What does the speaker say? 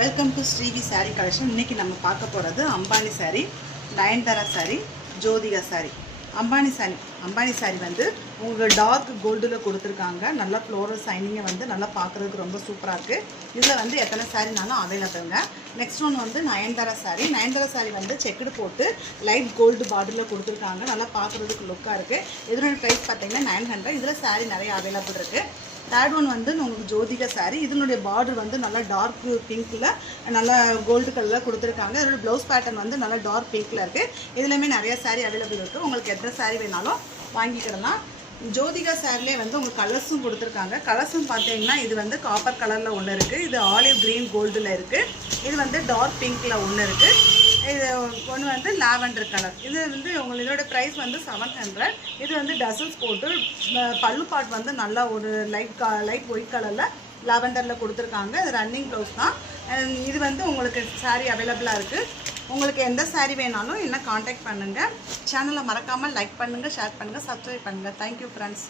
Welcome to Srivi sari collection. இன்றைக்கி நம்ம பார்க்க போகிறது அம்பானி சாரீ, நயன்தாரா சாரீ, ஜோதிகா சாரீ. அம்பானி சாரீ வந்து உங்களுக்கு டார்க் கோல்டில் கொடுத்துருக்காங்க. நல்லா ஃப்ளோரல் சைனிங்கை வந்து நல்லா பார்க்குறதுக்கு ரொம்ப சூப்பராக இருக்குது. இதில் வந்து எத்தனை சாரீனாலும் அவைலபிளுங்க. நெக்ஸ்ட் ஒன்று வந்து நயன்தாரா சாரீ வந்து செக்குடு போட்டு லைட் கோல்டு பார்டரில் கொடுத்துருக்காங்க. நல்லா பார்க்குறதுக்கு லுக்காக இருக்குது. இதனோட ப்ரைஸ் பார்த்தீங்கன்னா 900. இதில் சாரீ நிறைய அவைலபிள் இருக்குது. தேர்ட் ஒன் வந்து உங்களுக்கு ஜோதிகா சாரீ. இதனுடைய பார்டர் வந்து நல்லா டார்க் பிங்க்கில் நல்லா கோல்டு கலரில் கொடுத்துருக்காங்க. இதோட ப்ளவுஸ் பேட்டர்ன் வந்து நல்லா டார்க் பிங்க்கில் இருக்குது. இதுலேயுமே நிறைய சாரீ அவைலபிள் இருக்குது. உங்களுக்கு எத்தனை சாரீ வேணாலும் வாங்கிக்கிடலாம். ஜோதிகா சாரிலே வந்து உங்களுக்கு கலர்ஸும் கொடுத்துருக்காங்க. கலர்ஸும் பார்த்தீங்கன்னா இது வந்து காப்பர் கலரில் ஒன்று இருக்குது, இது ஆலிவ் க்ரீன் கோல்டில் இருக்குது, இது வந்து டார்க் பிங்க்கில் ஒன்று இருக்குது, இது ஒன்று வந்து லாவெண்டர் கலர். இது வந்து உங்களோட ப்ரைஸ் வந்து 700. இது வந்து டசல்ஸ் போட்டு பல்லு பாட் வந்து நல்லா ஒரு லைட் ஒயிட் கலரில் லாவெண்டரில் கொடுத்துருக்காங்க. இது ரன்னிங் ப்ளவுஸ் தான். இது வந்து உங்களுக்கு சாரீ அவைலபிளாக இருக்குது. உங்களுக்கு எந்த சாரீ வேணாலும் என்ன காண்டாக்ட் பண்ணுங்கள். சேனலை மறக்காமல் லைக் பண்ணுங்கள், ஷேர் பண்ணுங்கள், சப்ஸ்கிரைப் பண்ணுங்கள். Thank you friends.